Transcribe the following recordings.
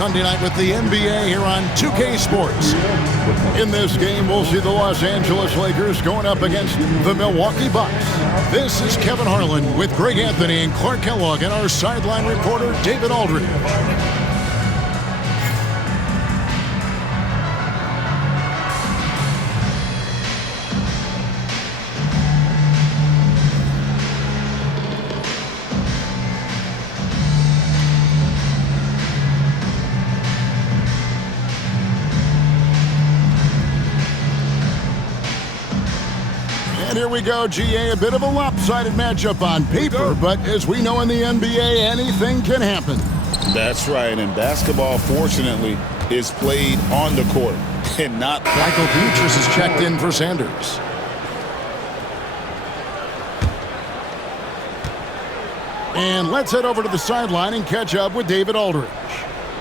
Sunday night with the NBA here on 2K Sports. In this game, we'll see the Los Angeles Lakers going up against the Milwaukee Bucks. This is Kevin Harlan with Greg Anthony and Clark Kellogg and our sideline reporter, David Aldridge. And here we go, GA, a bit of a lopsided matchup on paper, but as we know in the NBA, anything can happen. That's right, and basketball, fortunately, is played on the court and not... Michael Beatrice is checked in for Sanders. And let's head over to the sideline and catch up with David Aldridge.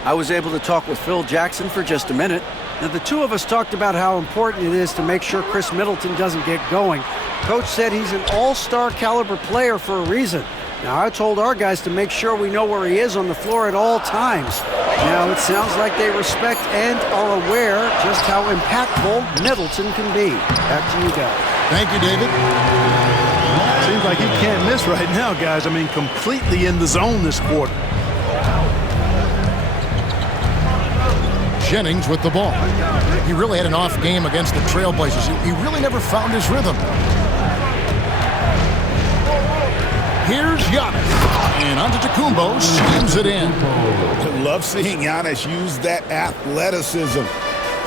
I was able to talk with Phil Jackson for just a minute. Now, the two of us talked about how important it is to make sure Chris Middleton doesn't get going. Coach said he's an all-star caliber player for a reason. Now, I told our guys to make sure we know where he is on the floor at all times. Now, it sounds like they respect and are aware just how impactful Middleton can be. Back to you guys. Thank you, David. Seems like he can't miss right now, guys. I mean, completely in the zone this quarter. Jennings with the ball. He really had an off game against the Trailblazers. He really never found his rhythm. Here's Giannis. And Antetokounmpo slams it in. I love seeing Giannis use that athleticism.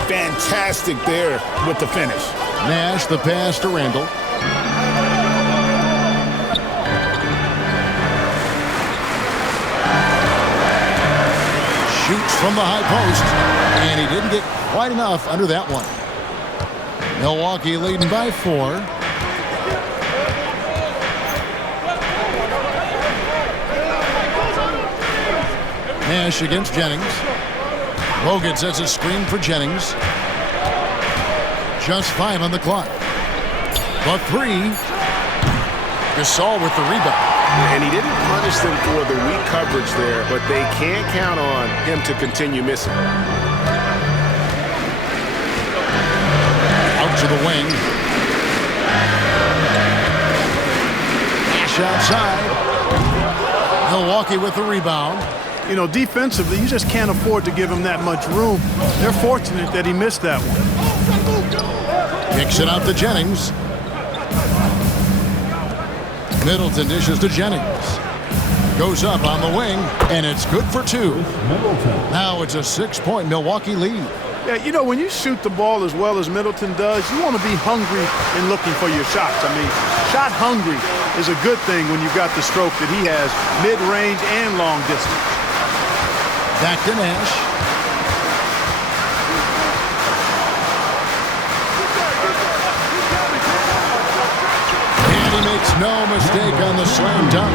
Fantastic there with the finish. Nash the pass to Randall. Shoots from the high post, and he didn't get quite enough under that one. Milwaukee leading by 4. Nash against Jennings. Logan sets a screen for Jennings. Just 5 on the clock. The 3. Gasol with the rebound. And he didn't punish them for the weak coverage there, but they can't count on him to continue missing. Out to the wing. Nash outside. Milwaukee with the rebound. You know, defensively, you just can't afford to give him that much room. They're fortunate that he missed that one. Kicks it out to Jennings. Middleton dishes to Jennings. Goes up on the wing, and it's good for 2. Now it's a 6-point Milwaukee lead. Yeah, you know, when you shoot the ball as well as Middleton does, you want to be hungry in looking for your shots. I mean, shot hungry is a good thing when you've got the stroke that he has, mid-range and long distance. Back to Nash. Makes no mistake on the slam dunk.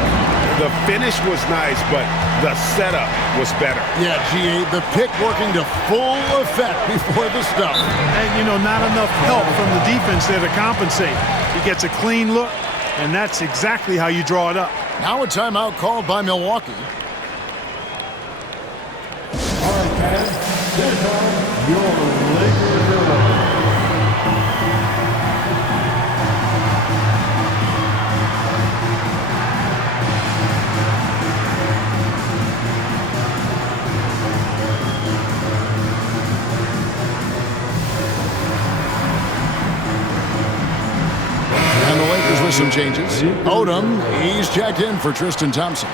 The finish was nice, but the setup was better. Yeah, GA, the pick working to full effect before the stop. And, you know, not enough help from the defense there to compensate. He gets a clean look, and that's exactly how you draw it up. Now a timeout called by Milwaukee. All right, guys, get on your Lakers. With some changes. Odom, he's checked in for Tristan Thompson.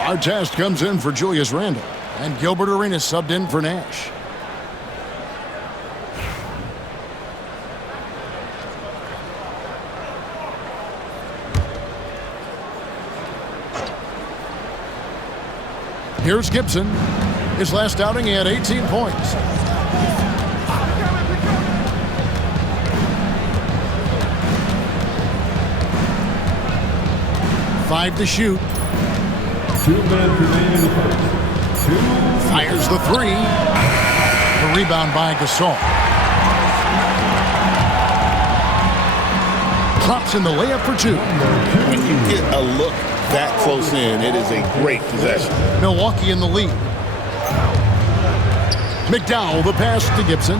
Artest comes in for Julius Randle. And Gilbert Arenas subbed in for Nash. Here's Gibson. His last outing, he had 18 points. Five to shoot. 2 minutes remaining in the first. Fires the 3. The rebound by Gasol. Drops in the layup for 2. When you get a look that close in, it is a great possession. Milwaukee in the lead. McDowell, the pass to Gibson.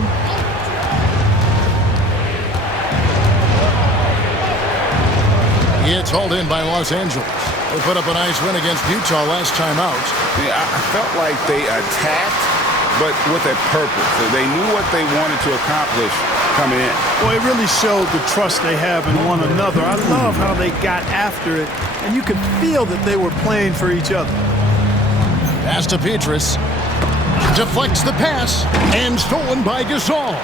It's hauled in by Los Angeles. They put up a nice win against Utah last time out. Yeah, I felt like they attacked, but with a purpose. They knew what they wanted to accomplish coming in. Well, it really showed the trust they have in one another. I love how they got after it, and you could feel that they were playing for each other. Pass to Petrus. Deflects the pass, and stolen by Gasol.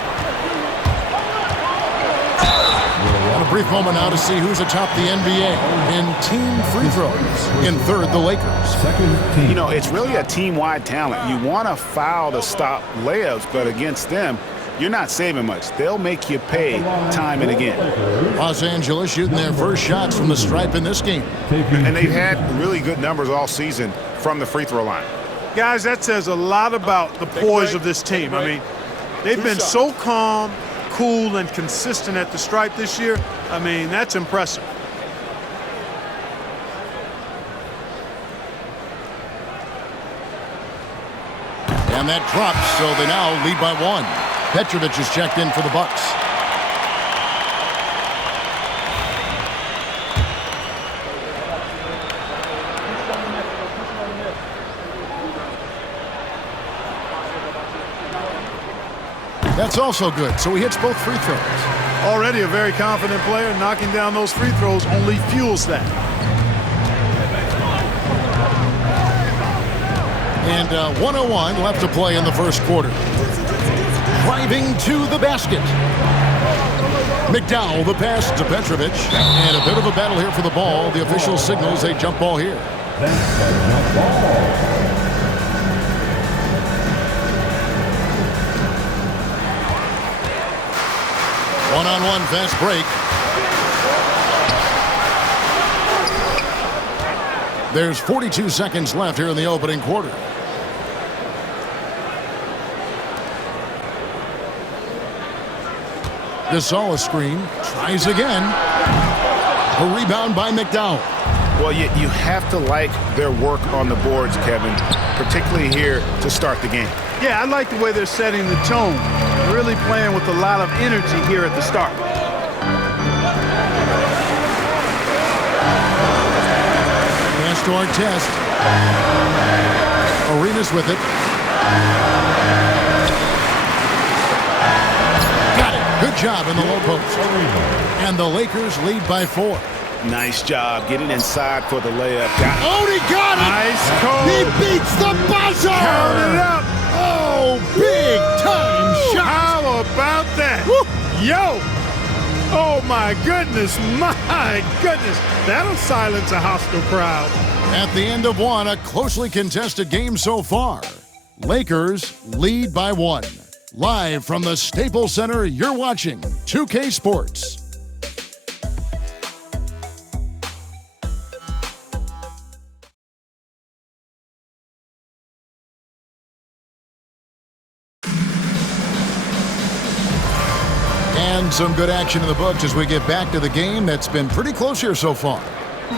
And a brief moment now to see who's atop the NBA in team free throws. In third, the Lakers. You know, it's really a team-wide talent. You want to foul to stop layups, but against them, you're not saving much. They'll make you pay time and again. Los Angeles shooting their first shots from the stripe in this game. And they've had really good numbers all season from the free throw line. Guys, that says a lot about the poise of this team. I mean, they've been so calm, cool, and consistent at the stripe this year. I mean, that's impressive. And that drops, so they now lead by 1. Petrovic is checked in for the Bucks. That's also good, so he hits both free throws. Already a very confident player. Knocking down those free throws only fuels that. And 1:01 left to play in the first quarter. Driving to the basket. McDowell, the pass to Petrovic. And a bit of a battle here for the ball. The official signals a jump ball here. One-on-one fast break. There's 42 seconds left here in the opening quarter. Gasol screen. Tries again. A rebound by McDowell. Well, you have to like their work on the boards, Kevin, particularly here to start the game. Yeah, I like the way they're setting the tone. Really playing with a lot of energy here at the start. Pass to Artest. Arenas with it. Got it. Good job in the low post. And the Lakers lead by 4. Nice job getting inside for the layup. Oh, he got it! Nice call. He beats the buzzer! Count it up. Oh, big time shot! How about that? Woo. Yo! Oh, my goodness. My goodness. That'll silence a hostile crowd. At the end of 1, a closely contested game so far. Lakers lead by 1. Live from the Staples Center, you're watching 2K Sports. And some good action in the books as we get back to the game that's been pretty close here so far.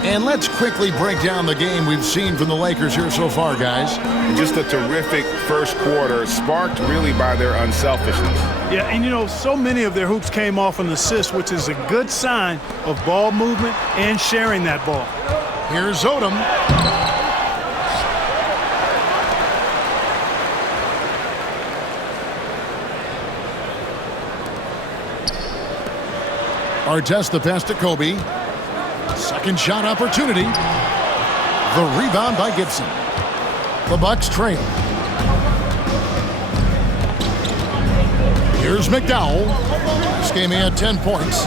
And let's quickly break down the game we've seen from the Lakers here so far, guys. Just a terrific first quarter, sparked really by their unselfishness. Yeah, and you know, so many of their hoops came off an assist, which is a good sign of ball movement and sharing that ball. Here's Odom. Artest the pass to Kobe. Second shot opportunity. The rebound by Gibson. The Bucks trail. Here's McDowell. This game he had 10 points.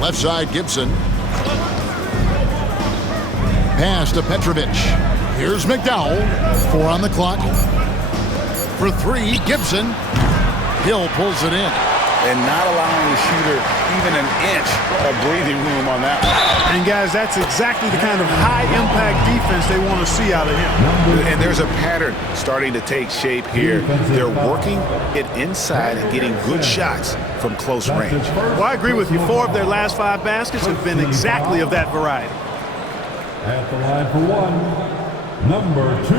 Left side Gibson. Pass to Petrovic. Here's McDowell. 4 on the clock. For 3, Gibson. Hill pulls it in. And not allowing the shooter even an inch of breathing room on that one. And, guys, that's exactly the kind of high-impact defense they want to see out of him. And there's a pattern starting to take shape here. They're working it inside and getting good shots from close range. Well, I agree with you. 4 of their last 5 baskets have been exactly of that variety. At the line for 1, number 2.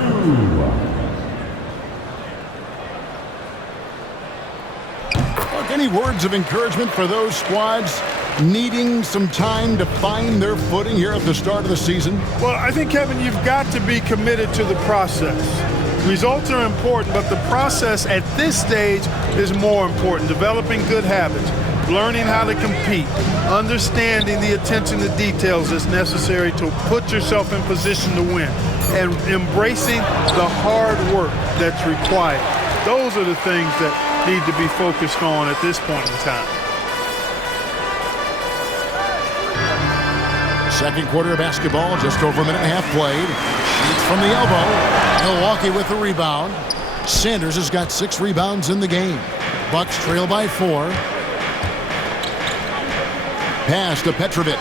Look, any words of encouragement for those squads needing some time to find their footing here at the start of the season? Well, I think, Kevin, you've got to be committed to the process. Results are important, but the process at this stage is more important. Developing good habits, learning how to compete, understanding the attention to details that's necessary to put yourself in position to win, and embracing the hard work that's required. Those are the things that need to be focused on at this point in time. Second quarter of basketball, just over a minute and a half played. Shoots from the elbow. Milwaukee with the rebound. Sanders has got 6 rebounds in the game. Bucks trail by 4. Pass to Petrovic.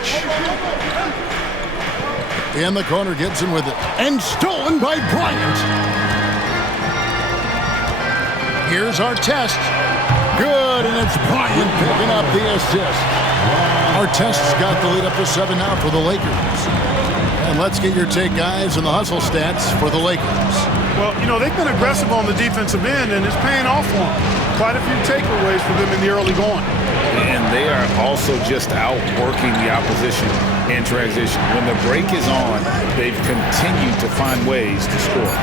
In the corner, Gibson with it. And stolen by Bryant. Here's Artest. Good, and it's Bryant picking up the assist. Artest's got the lead up to 7 now for the Lakers. And let's get your take, guys, on the hustle stats for the Lakers. Well, you know, they've been aggressive on the defensive end, and it's paying off for them. Quite a few takeaways for them in the early going. And they are also just outworking the opposition in transition. When the break is on, they've continued to find ways to score.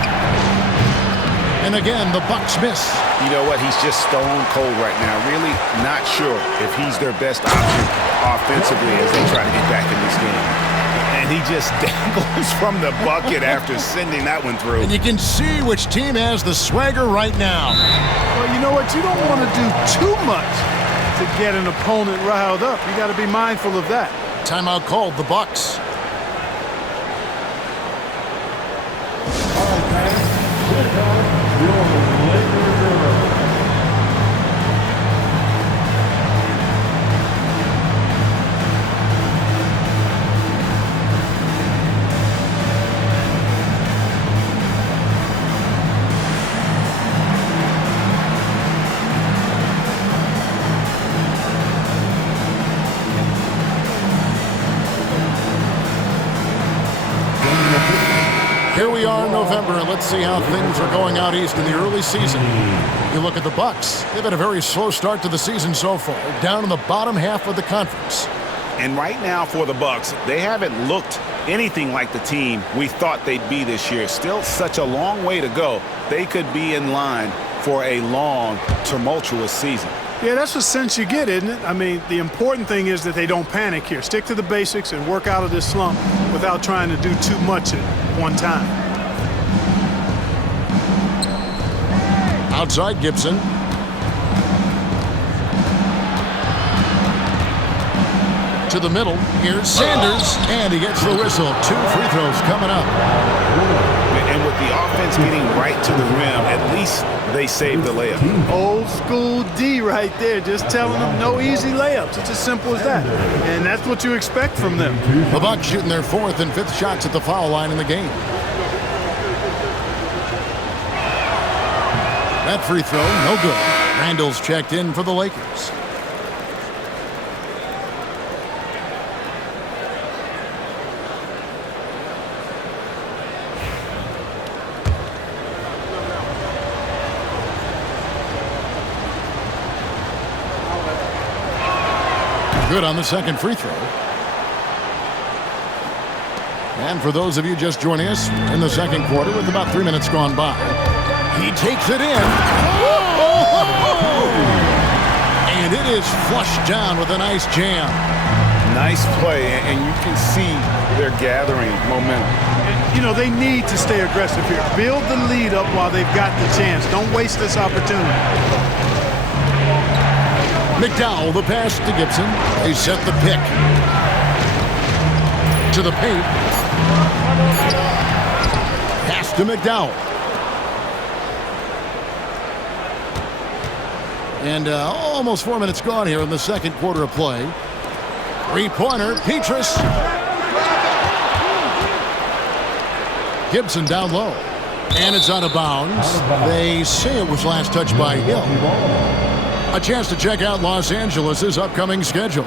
And again, the Bucks miss. You know what? He's just stone cold right now. Really not sure if he's their best option offensively as they try to get back in this game. And he just dangles from the bucket after sending that one through. And you can see which team has the swagger right now. Well, you know what? You don't want to do too much to get an opponent riled up. You got to be mindful of that. Timeout called, the Bucks. Here we are in November, and let's see how things are going out east in the early season. You look at the Bucks. They've had a very slow start to the season so far, down in the bottom half of the conference. And right now for the Bucks, they haven't looked anything like the team we thought they'd be this year. Still such a long way to go. They could be in line for a long, tumultuous season. Yeah, that's the sense you get, isn't it? I mean, the important thing is that they don't panic here. Stick to the basics and work out of this slump without trying to do too much at one time. Outside Gibson. To the middle. Here's Sanders, and he gets the whistle. 2 free throws coming up. And with the offense getting right to the rim, at least they saved the layup. Old school D right there, just telling them no easy layups. It's as simple as that. And that's what you expect from them. The Bucks shooting their 4th and 5th shots at the foul line in the game. That free throw, no good. Randall's checked in for the Lakers. Good on the second free throw. And for those of you just joining us in the second quarter with about 3 minutes gone by, he takes it in. And it is flushed down with a nice jam. Nice play, and you can see they're gathering momentum. You know, they need to stay aggressive here. Build the lead up while they've got the chance. Don't waste this opportunity. McDowell, the pass to Gibson. They set the pick. To the paint. Pass to McDowell. And almost 4 minutes gone here in the second quarter of play. Three-pointer, Petrus. Gibson down low. And it's out of bounds. They say it was last touched by Hill. A chance to check out Los Angeles' upcoming schedule.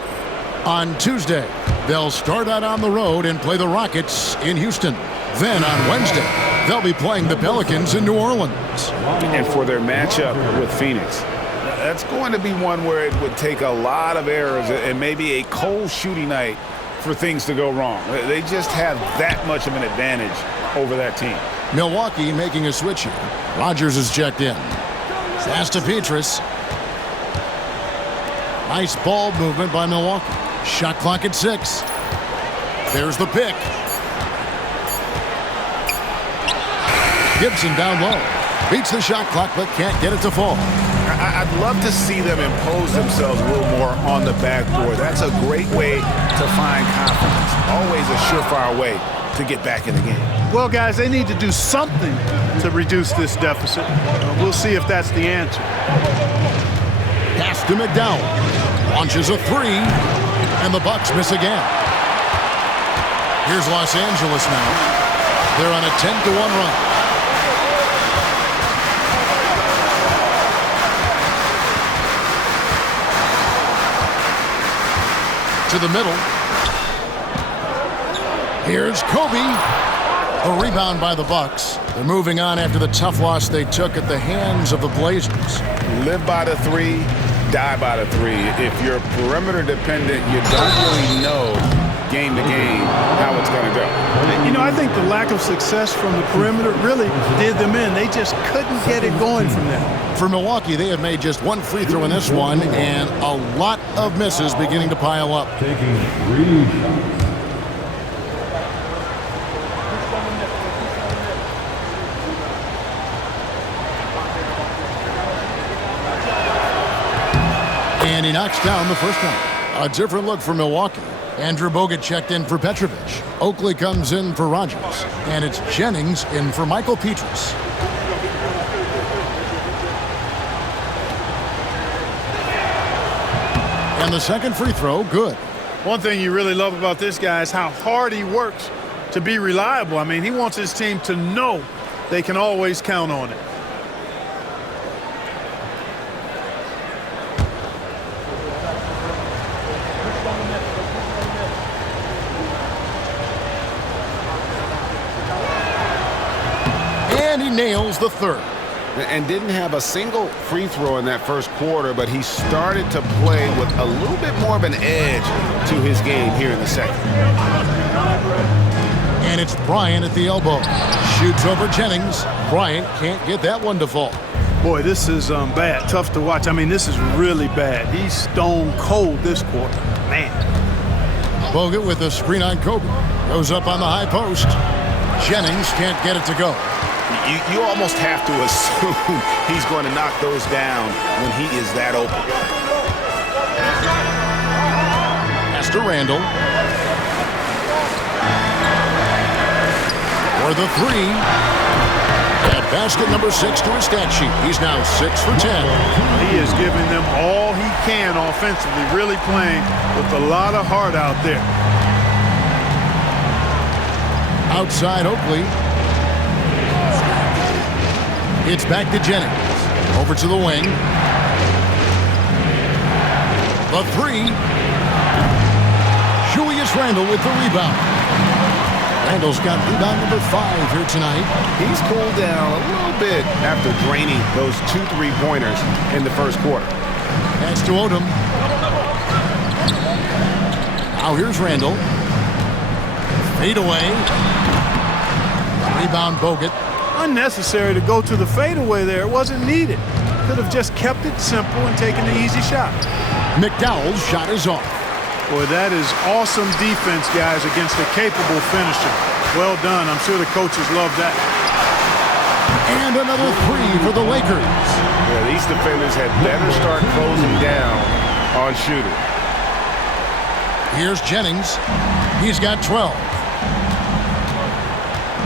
On Tuesday, they'll start out on the road and play the Rockets in Houston. Then on Wednesday, They'll be playing the Pelicans in New Orleans. And for their matchup with Phoenix, that's going to be one where it would take a lot of errors and maybe a cold shooting night for things to go wrong. They just have that much of an advantage over that team. Milwaukee making a switch here. Rogers is checked in. Pass to Petrus. Nice ball movement by Milwaukee. Shot clock at 6. There's the pick. Gibson down low. Beats the shot clock but can't get it to fall. I'd love to see them impose themselves a little more on the backboard. That's a great way to find confidence. Always a surefire way to get back in the game. Well, guys, they need to do something to reduce this deficit. We'll see if that's the answer. Pass to McDowell. Launches a 3, and the Bucks miss again. Here's Los Angeles now. They're on a 10-1 run. To the middle. Here's Kobe. A rebound by the Bucks. They're moving on after the tough loss they took at the hands of the Blazers. Live by the 3, die by the 3. If you're perimeter dependent, you don't really know game to game how it's going to go. You know, I think the lack of success from the perimeter really did them in. They just couldn't get it going from there. For Milwaukee, they have made just 1 free throw in this one, and a lot of misses beginning to pile up. Taking 3 shots. And he knocks down the first one. A different look for Milwaukee. Andrew Bogut checked in for Petrovic. Oakley comes in for Rogers. And it's Jennings in for Michael Petrus. And the second free throw, good. One thing you really love about this guy is how hard he works to be reliable. I mean, he wants his team to know they can always count on it. And he nails the third. And didn't have a single free throw in that first quarter, but he started to play with a little bit more of an edge to his game here in the second. And it's Bryant at the elbow. Shoots over Jennings. Bryant can't get that one to fall. Boy, this is bad. Tough to watch. I mean, this is really bad. He's stone cold this quarter. Man. Bogut with a screen on Kobe. Goes up on the high post. Jennings can't get it to go. You almost have to assume he's going to knock those down when he is that open. Pass to Randall. For the 3. At basket number 6 to his stat sheet. He's now 6 for 10. He is giving them all he can offensively, really playing with a lot of heart out there. Outside Oakley. It's back to Jennings. Over to the wing. The 3. Julius Randle with the rebound. Randle's got rebound number 5 here tonight. He's cooled down a little bit after draining those 2 3-pointers in the first quarter. Pass to Odom. Now here's Randle. Fade away. Rebound Bogut. Unnecessary to go to the fadeaway there. It wasn't needed. Could have just kept it simple and taken the easy shot. McDowell's shot is off. Boy, that is awesome defense, guys, against a capable finisher. Well done. I'm sure the coaches love that. And another 3 for the Lakers. Yeah, these defenders had better start closing down on shooting. Here's Jennings. He's got 12.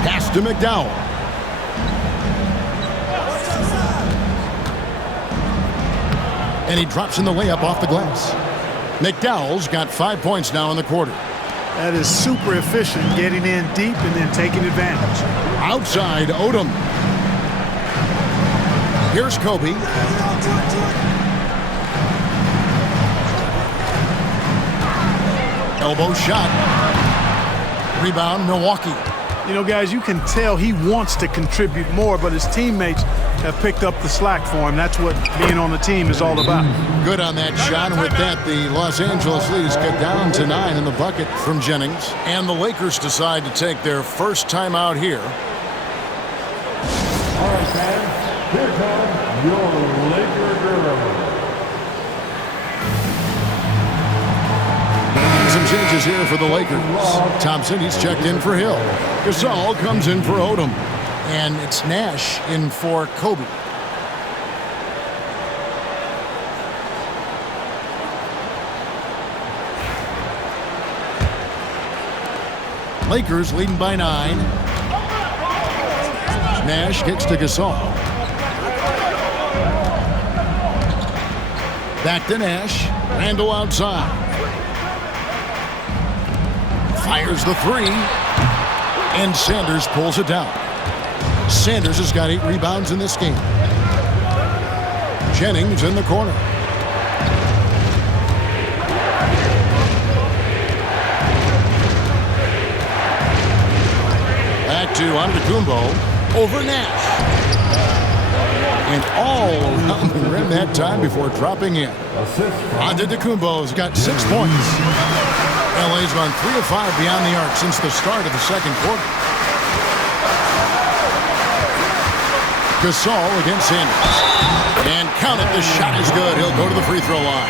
Pass to McDowell. And he drops in the layup off the glass. McDowell's got 5 points now in the quarter. That is super efficient, getting in deep and then taking advantage. Outside, Odom. Here's Kobe. Elbow shot. Rebound, Milwaukee. You know, guys, you can tell he wants to contribute more, but his teammates have picked up the slack for him. That's what being on the team is all about. Good on that shot. And with that, the Los Angeles Leafs get down to 9 in the bucket from Jennings. And the Lakers decide to take their first time out here. All right, fans, here comes your Laker girl. Some changes here for the Lakers. Thompson, he's checked in for Hill. Gasol comes in for Odom. And it's Nash in for Kobe. Lakers leading by 9. Nash kicks to Gasol. Back to Nash. Randall outside. Fires the 3. And Sanders pulls it down. Sanders has got 8 rebounds in this game. Jennings in the corner. Back to Antetokounmpo over Nash. And all around the rim that time before dropping in. Antetokounmpo's got 6 points. LA's gone 3 of 5 beyond the arc since the start of the second quarter. Gasol against Sanders. And count it, the shot is good. He'll go to the free throw line.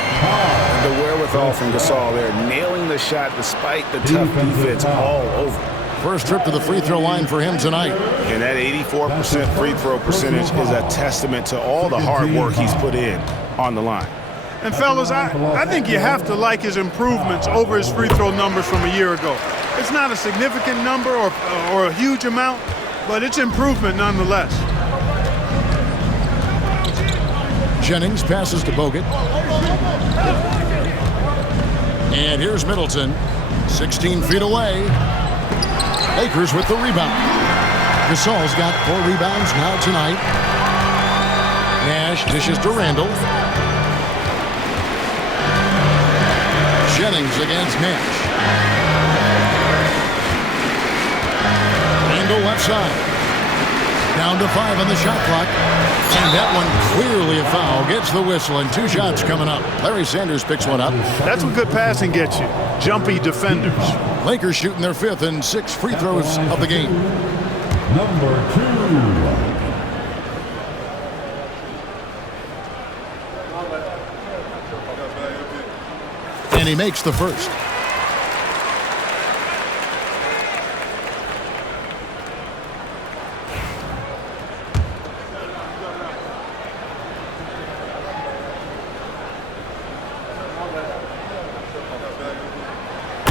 The wherewithal from Gasol there, nailing the shot despite the tough defense all over. First trip to the free throw line for him tonight. And that 84% free throw percentage is a testament to all the hard work he's put in on the line. And fellas, I think you have to like his improvements over his free throw numbers from a year ago. It's not a significant number or a huge amount, but it's improvement nonetheless. Jennings passes to Bogut. And here's Middleton, 16 feet away. Lakers with the rebound. Gasol's got 4 rebounds now tonight. Nash dishes to Randall. Jennings against Nash. Randall left side. Down to 5 on the shot clock. And that one clearly a foul. Gets the whistle and 2 shots coming up. Larry Sanders picks one up. That's what good passing gets you. Jumpy defenders. Lakers shooting their 5th and 6th free throws of the game. Number 2. And he makes the first.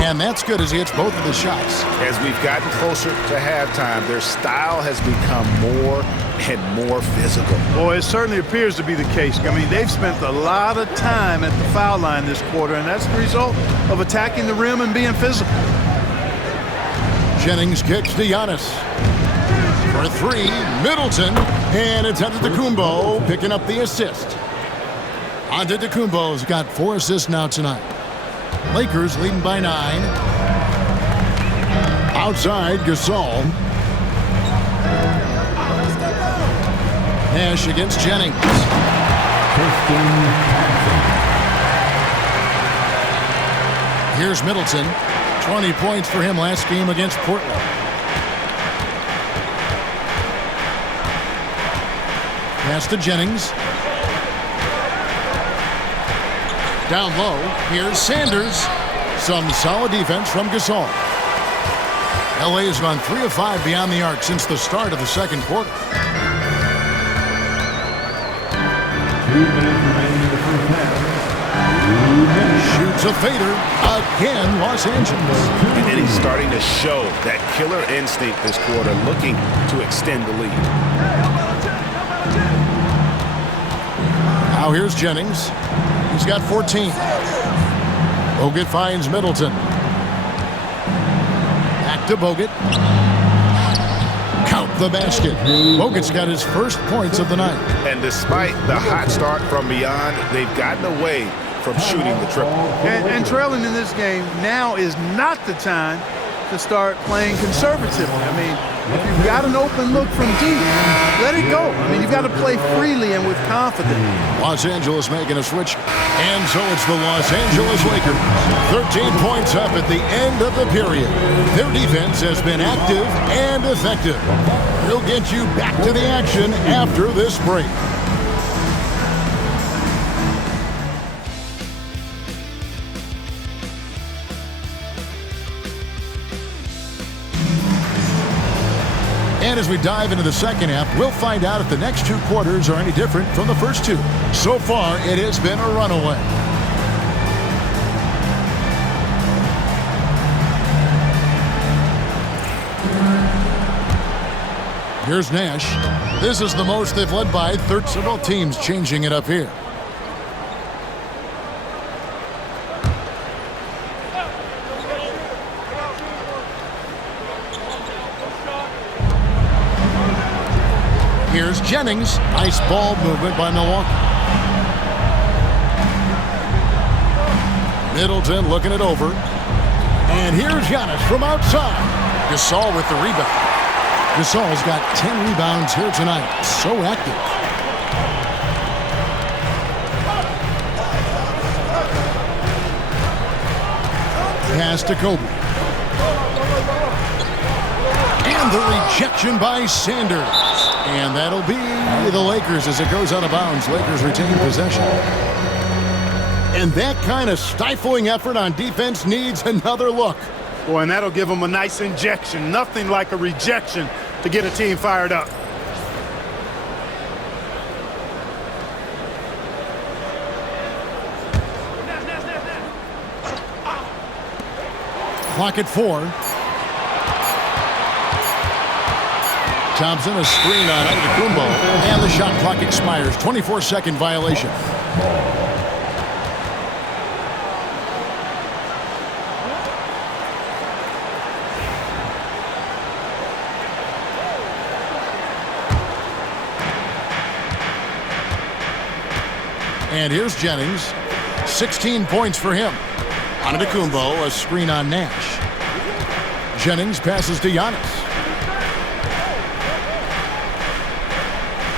And that's good as he hits both of the shots. As we've gotten closer to halftime, their style has become more and more physical. Boy, it certainly appears to be the case. I mean, they've spent a lot of time at the foul line this quarter, and that's the result of attacking the rim and being physical. Jennings kicks to Giannis. For 3, Middleton. And it's Antetokounmpo picking up the assist. Antetokounmpo's got 4 assists now tonight. Lakers leading by 9. Outside, Gasol. Nash against Jennings. Here's Middleton. 20 points for him last game against Portland. Pass to Jennings. Down low, here's Sanders. Some solid defense from Gasol. LA has gone 3 of 5 beyond the arc since the start of the second quarter. 2 minutes remaining in the first half. 2 minutes. Shoots a fader. Again, Los Angeles. And then he's starting to show that killer instinct this quarter, looking to extend the lead. Now here's Jennings. He's got 14. Bogut finds Middleton. Back to Bogut. Count the basket. Bogut's got his first points of the night. And despite the hot start from beyond, they've gotten away from shooting the triple. And trailing in this game, now is not the time to start playing conservatively. I mean, if you've got an open look from deep, let it go. I mean, you've got to play freely and with confidence. Los Angeles making a switch, and so it's the Los Angeles Lakers. 13 points up at the end of the period. Their defense has been active and effective. We'll get you back to the action after this break. And as we dive into the second half, we'll find out if the next two quarters are any different from the first two. So far, it has been a runaway. Here's Nash. This is the most they've led by. Several teams changing it up here. Here's Jennings. Nice ball movement by Milwaukee. Middleton looking it over. And here's Giannis from outside. Gasol with the rebound. Gasol's got 10 rebounds here tonight. So active. Pass to Kobe. And the rejection by Sanders. And that'll be the Lakers as it goes out of bounds. Lakers retain possession. And that kind of stifling effort on defense needs another look. Boy, and that'll give them a nice injection. Nothing like a rejection to get a team fired up. Clock at 4. Thompson, a screen on Antetokounmpo, and the shot clock expires. 24-second violation. And here's Jennings. 16 points for him. Antetokounmpo, a screen on Nash. Jennings passes to Giannis.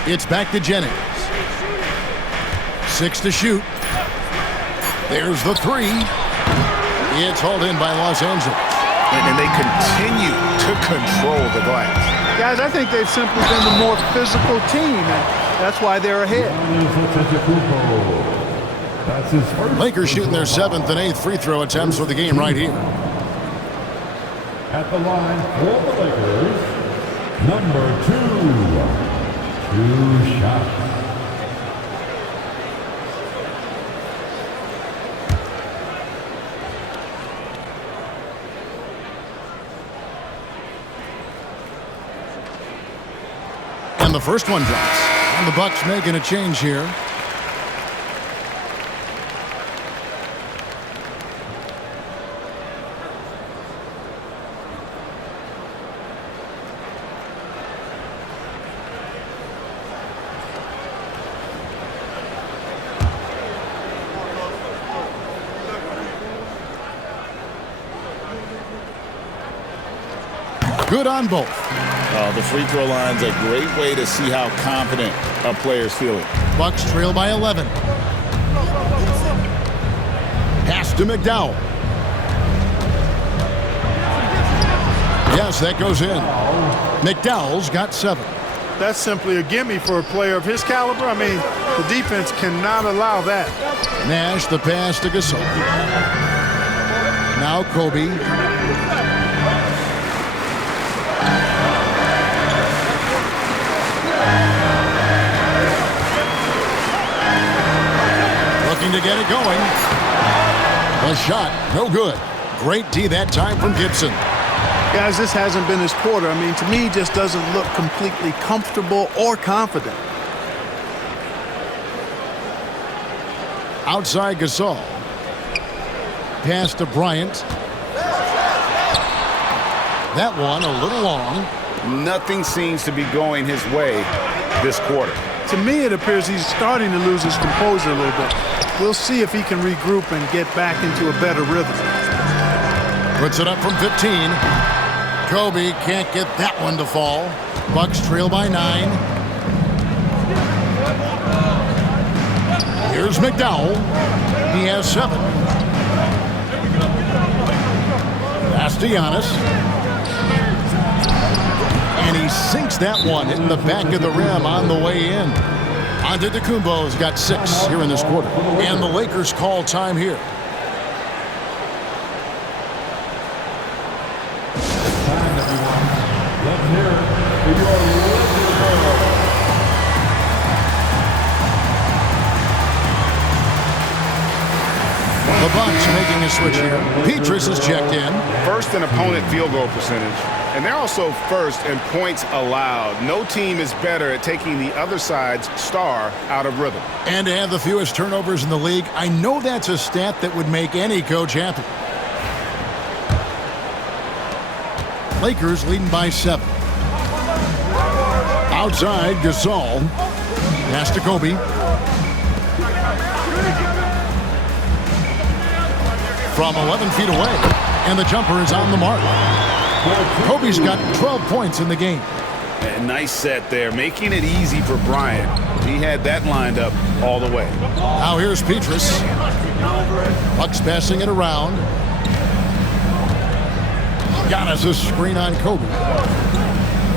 It's back to Jennings. 6 to shoot. There's the 3. It's hauled in by Los Angeles. And they continue to control the glass. Guys, I think they've simply been the more physical team, and that's why they're ahead. Lakers shooting their 7th and 8th free throw attempts for the game right here. At the line for the Lakers, number 2. 2 shots. And the first one drops. And the Bucks making a change here. Good on both. The free throw line's a great way to see how confident a player's feeling. Bucks trail by 11. Pass to McDowell. Yes, that goes in. McDowell's got 7. That's simply a gimme for a player of his caliber. I mean, the defense cannot allow that. Nash, the pass to Gasol. Now Kobe. Looking to get it going. The shot, no good. Great D that time from Gibson. Guys, this hasn't been his quarter. I mean, to me, he just doesn't look completely comfortable or confident. Outside Gasol. Pass to Bryant. That one a little long. Nothing seems to be going his way this quarter. To me, it appears he's starting to lose his composure a little bit. We'll see if he can regroup and get back into a better rhythm. Puts it up from 15. Kobe can't get that one to fall. Bucks trail by 9. Here's McDowell. He has 7. Pass to Giannis. And he sinks that one, hitting the back of the rim on the way in. Antetokounmpo's got 6 here in this quarter. And the Lakers call time here. Time, everyone. Let's hear it for your Lakers. The Bucks making a switch here. Petrus is checked in. First in opponent field goal percentage. And they're also first in points allowed. No team is better at taking the other side's star out of rhythm. And to have the fewest turnovers in the league, I know that's a stat that would make any coach happy. Lakers leading by 7. Outside, Gasol. Pass to Kobe. From 11 feet away. And the jumper is on the mark. Kobe's got 12 points in the game. And nice set there, making it easy for Bryant. He had that lined up all the way. Now here's Petrus. Bucks passing it around. Giannis a screen on Kobe.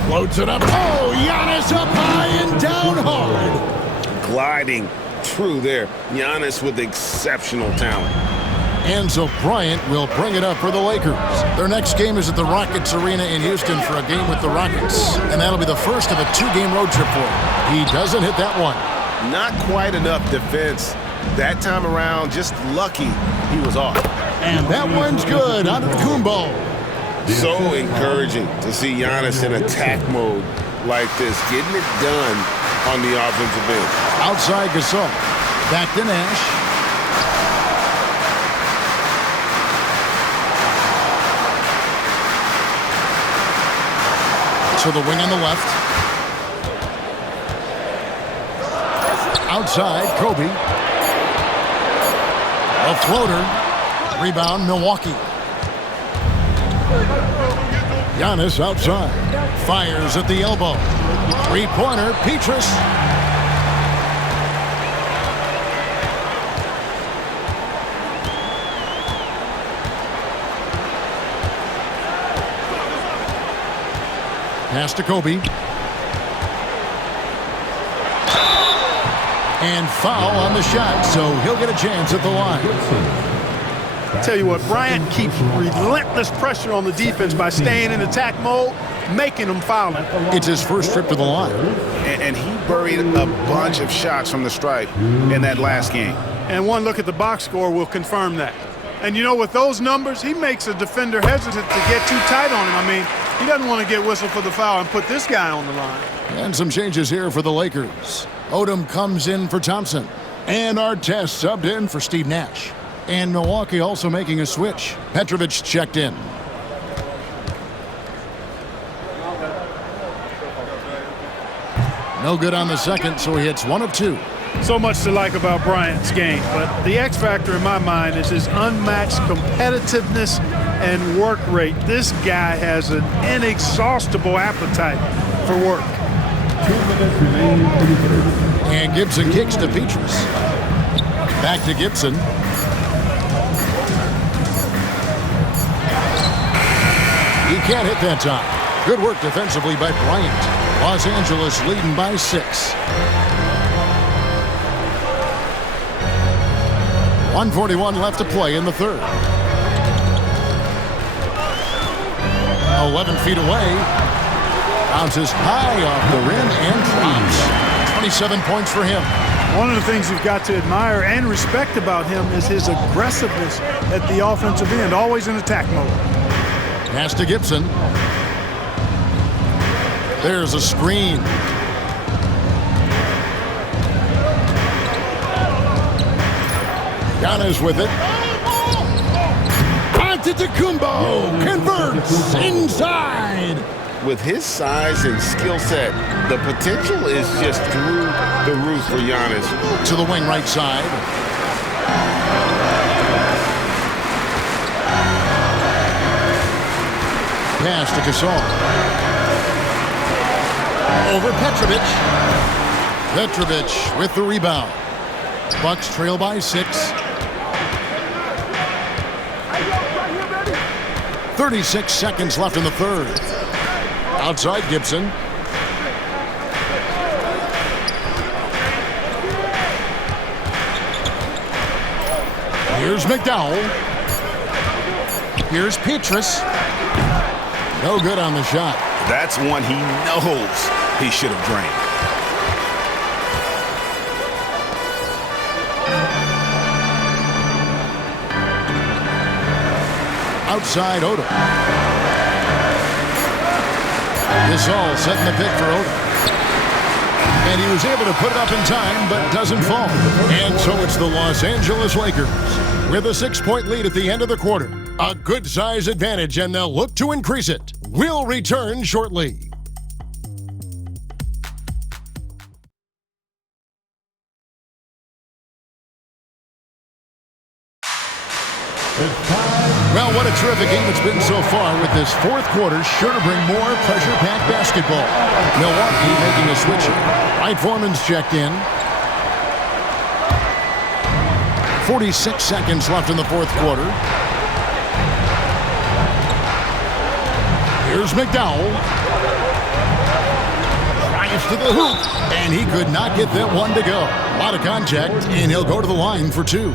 Floats it up. Oh, Giannis up high and down hard. Gliding through there. Giannis with exceptional talent. And so Bryant will bring it up for the Lakers. Their next game is at the Rockets Arena in Houston for a game with the Rockets. And that'll be the first of a 2-game road trip for him. He doesn't hit that one. Not quite enough defense. That time around, just lucky he was off. And that one's good. Antetokounmpo. So encouraging to see Giannis in attack mode like this, getting it done on the offensive end. Outside Gasol. Back to Nash. To the wing on the left. Outside, Kobe. A floater. Rebound, Milwaukee. Giannis outside. Fires at the elbow. 3-pointer, Petrus. Pass to Kobe. And foul on the shot, so he'll get a chance at the line. Tell you what, Bryant keeps relentless pressure on the defense by staying in attack mode, making them foul him. It's his first trip to the line. And he buried a bunch of shots from the stripe in that last game. And one look at the box score will confirm that. And you know, with those numbers, he makes a defender hesitant to get too tight on him. I mean, he doesn't want to get whistled for the foul and put this guy on the line. And some changes here for the Lakers. Odom comes in for Thompson. And Artest subbed in for Steve Nash. And Milwaukee also making a switch. Petrovic checked in. No good on the second, so he hits 1 of 2. So much to like about Bryant's game, but the X factor in my mind is his unmatched competitiveness and work rate. This guy has an inexhaustible appetite for work. 2 minutes remaining in the third. And Gibson kicks to Petrus. Back to Gibson. He can't hit that time. Good work defensively by Bryant. Los Angeles leading by 6. 1:41 left to play in the third. 11 feet away. Bounces high off the rim and drops. 27 points for him. One of the things you've got to admire and respect about him is his aggressiveness at the offensive end, always in attack mode. Pass to Gibson. There's a screen. Giannis with it. Antetokounmpo converts inside. With his size and skill set, the potential is just through the roof for Giannis. To the wing right side. pass to Gasol. Over Petrovic. Petrovic with the rebound. Bucks trail by 6. 36 seconds left in the third. Outside Gibson. Here's McDowell. Here's Petrus. No good on the shot. That's one he knows he should have drained. Outside Odom. Gasol setting the pick for Odom. And he was able to put it up in time, but doesn't fall. And so it's the Los Angeles Lakers with a 6-point lead at the end of the quarter. A good size advantage, and they'll look to increase it. We'll return shortly. Well, what a terrific game it's been so far, with this fourth quarter sure to bring more pressure-packed basketball. Milwaukee making a switch here. Wright Foreman's checked in. 46 seconds left in the fourth quarter. Here's McDowell. Drives to the hoop, and he could not get that one to go. A lot of contact, and he'll go to the line for 2.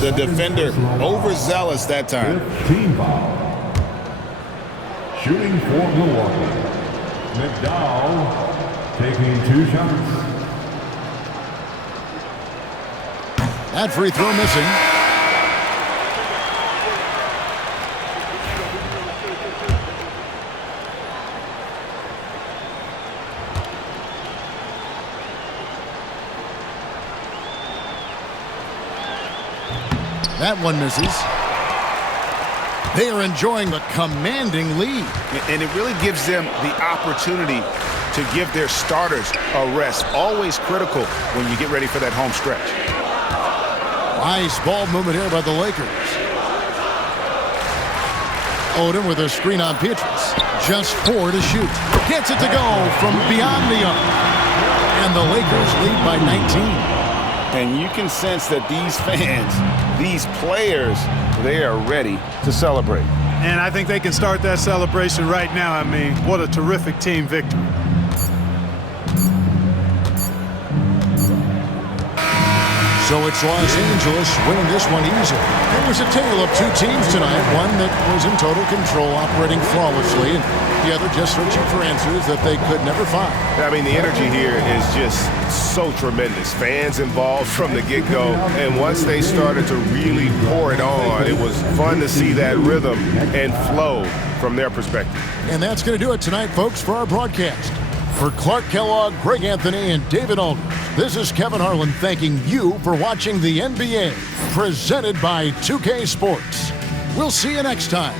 The defender overzealous that time. Team foul. Shooting for Milwaukee. McDowell taking 2 shots. That free throw missing. That one misses. They are enjoying the commanding lead. And it really gives them the opportunity to give their starters a rest. Always critical when you get ready for that home stretch. Nice ball movement here by the Lakers. Odom with a screen on Petrus. Just 4 to shoot. Gets it to go from beyond the arc. And the Lakers lead by 19. And you can sense that these fans, these players, they are ready to celebrate. And I think they can start that celebration right now. I mean, what a terrific team victory. So it's Los Angeles winning this one easily. It was a tale of 2 teams tonight. One that was in total control, operating flawlessly, and the other just searching for answers that they could never find. I mean, the energy here is just so tremendous. Fans involved from the get-go, and once they started to really pour it on, it was fun to see that rhythm and flow from their perspective. And that's going to do it tonight, folks, for our broadcast. For Clark Kellogg, Greg Anthony, and David Aldridge, this is Kevin Harlan thanking you for watching the NBA, presented by 2K Sports. We'll see you next time.